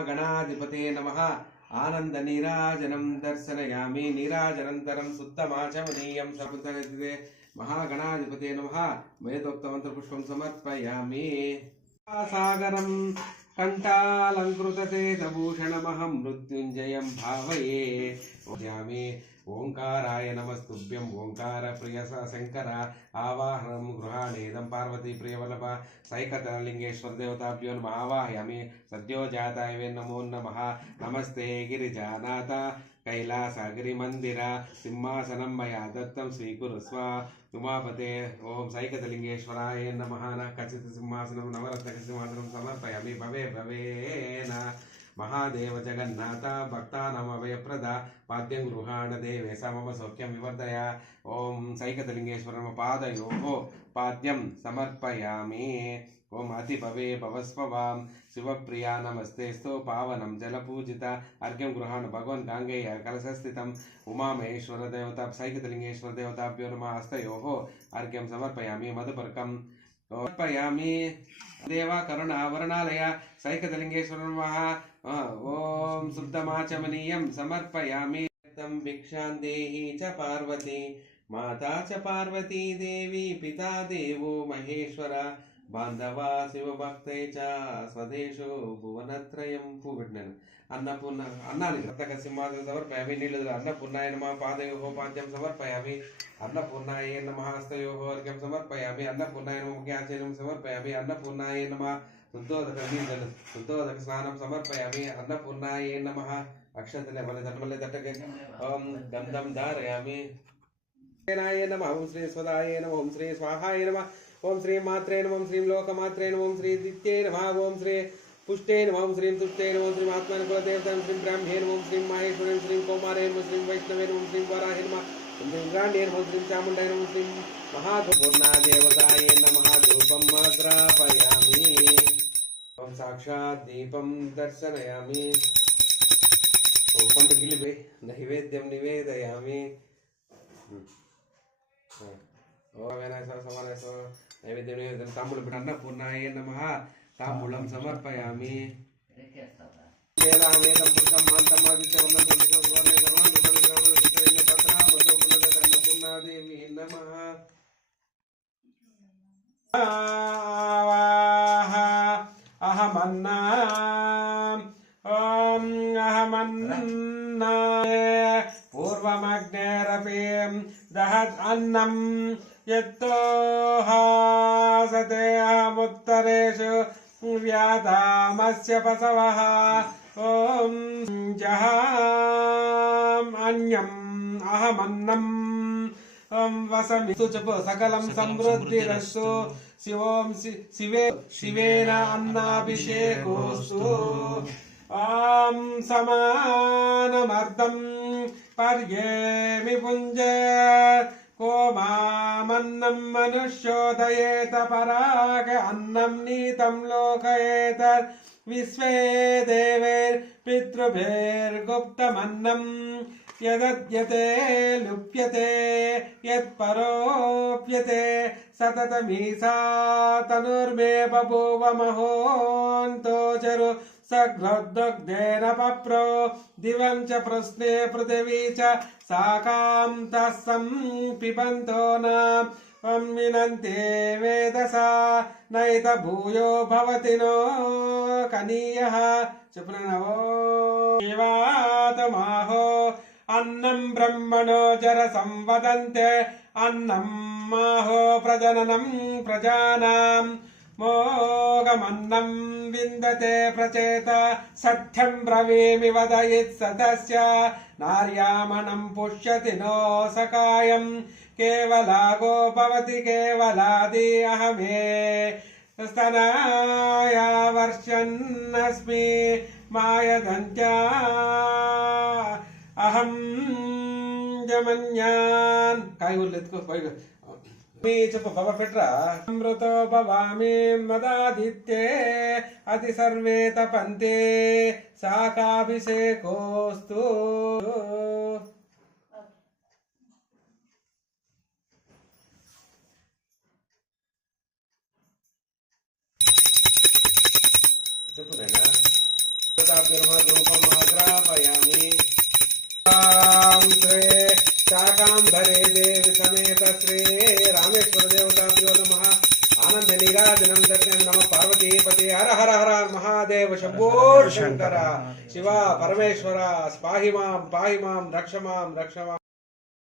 గణాధిపతే నమ. ఆనంద నీరాజనం దర్శనయామి. నీరాజనంతరం శుద్ధమాచమనీయం సపుతరితే మహాగణాధిపతే నమ. వేదోక్త మంత్రపుష్పం సమర్పయామి సాగరం కంఠాలంకృతసేతభూషణమహం మృత్యుంజయం భావయే. ఓంకారాయ నమస్తుభ్యం ఓంకార ప్రియ శంకర ఆవాహనం గృహాణేదం పార్వతీ ప్రియవలభ సైకతలింగేశ్వర దేవతాభ్యో నమ. ఆవాహయామి సద్యోజాతాయ నమో నమ. నమస్తే గిరిజానాథ కైలాసగిరిమందిర సింహాసనం మయా దత్తం స్వీకురు స్వ ఉమాపతే. ఓం సైకతలింగేశ్వరాయ నమ. కచిత్ సింహాసనం నవరత్న సింహాసనం సమర్పయామి. భవే భవేన మహాదేవ జగన్నాథ భక్తానమభయప్రద పాద్యం గృహాణ దేవే సమమ సౌఖ్యం వివర్ధయ. ఓం సైకతలింగేశ్వరమ పాదయో పాద్యం సమర్పయామి. ఓం అతిభవే భవస్వవాం. శివప్రియా నమస్తేస్తో పావనం జలపూజిత. అర్ఘ్యం గృహాను భగవన్ గాంగేయ కలశస్థితం. ఉమామహేశ్వర దేవత సైకతలింగేశ్వర దేవతాభ్యో నమ హస్తయో అర్ఘ్యం సమర్పయామి మధుపర్కం. అర్పయామి దేవ కరుణ వరుణాలయ సైకతలింగేశ్వరం ఓం శుద్ధమాచమనీయం. సమర్పయామి. భిక్షాందేహి చ పార్వతి. మాతా చ పార్వతీ పితా దేవో మహేశ్వర. బాంధవా శివభక్తై చ స్వదేశో భువనత్రయం పూబెట్టినాను అన్నపూర్ణ అన్నాను రతక సింహాసనం సమర్పయామి నీళ్ళు అన్నపూర్ణాయ నమ పాదయోహో పాద్యం సమర్పయామి అన్నపూర్ణాయ నమ హస్తయోహో అర్ఘ్యం సమర్పయామి అన్నపూర్ణాయ నమ ముఖ్యాచర్యం సమర్పయామి అన్నపూర్ణాయ నమ శుద్ధోదక నీళ్ళు శుద్ధోదక స్నానం సమర్పయామి అన్నపూర్ణాయ నమ అక్షతలే మళ్ళీ దట్ట మళ్ళీ దట్టకే ఓం గంధం ధారయామి ఓం శ్రీ స్వదాయ నమ ఓం శ్రీ స్వాహాయ నమ ఓం శ్రీ మాత్రే నమ ఓం శ్రీ లోకమాత్రే నమ ఓం శ్రీ దిత్యే నమ ఓం శ్రీ పుష్టే నమ ఓం శ్రీం తుష్టే నమ ఓం శ్రీ ఆత్మానుకుల దేవత ఓం శ్రీ బ్రాహ్మే నమ ఓం శ్రీ మాహేశ్వరే ఓం శ్రీ కౌమారే నమ శ్రీ వైష్ణవే నమ ఓం శ్రీ వరాహే నమ ఓం శ్రీ గ్రాండే నమ ఓం శ్రీ చాముండే నమ ఓం శ్రీ మహాపూర్ణా దేవతాయ నమ ధూపం అగ్రాపయామి ఓం సాక్షాత్ దీపం నైవేద్యం నైవేద్యం తాంబూలం ఇప్పుడు అన్నపూర్ణాయ నమ తాంబూలం సమర్పయామి అన్నపూర్ణాదేవి నమ. అహమన్నా. అహమన్నా పూర్వమగ్నేరపి దహత్ అన్నం. పశవः ఓం జహాం అన్యం అహమన్నం ఓం వసమి చెప్పు సకలం సమృద్ధిరస్సు శివోం శి- శివే శివేన అన్నాభిషేకోస్తు ఆం సమానమర్ధం పర్యేమి పుంజే को मामन्नं मनुष्योदयेत पराग अन्नं नीतं लोकयेत विश्वे देवैर्पितृभिर्गुप्तमन्नं यदद्यते लुप्यते यत्परोप्यते सततमीसा तनुर्मे बभूव महोन्तोचरु सघ्रोद्दग्धेन पप्रो दिवं च प्रश्ने पृथिवी च साकान्तः सम्पिबन्तो न मिनन्ते वेदसा नैत भूयो भवति नो कनीयः चुप्रणवो शिवातमाहो अन्नं ब्रह्मणो जर संवदन्ते अन्नं माहो प्रजननं प्रजानाम् मोगमन्नं विन्दते प्रचेत सत्यं ब्रवीमि वदयित् सदस्य नार्यामणं पुष्यति नो सकायं केवलागो भवति केवलादि अहमे स्तनाया वर्षन्नस्मि मायदन्त्या अहं जमन्यान् काय उरलेत पहिले ృతో భవామి మదాదిత్యే అతి సర్వే తపంతే శాఖాభిషేకోస్తు. చెప్పు రూపమాగ్రాపయామి శ్రే శాకాంబరే దేవి సమేత శ్రీ రామేశ్వర దేవతాభ్యో నమ. ఆనంద నీరాజనం దర్శనం నమ పార్వతీపతి హర హర హర మహాదేవ శంభో శంకర శివ పరమేశ్వర స్పాహి మాం పాహి మాం రక్ష మాం రక్ష మాం.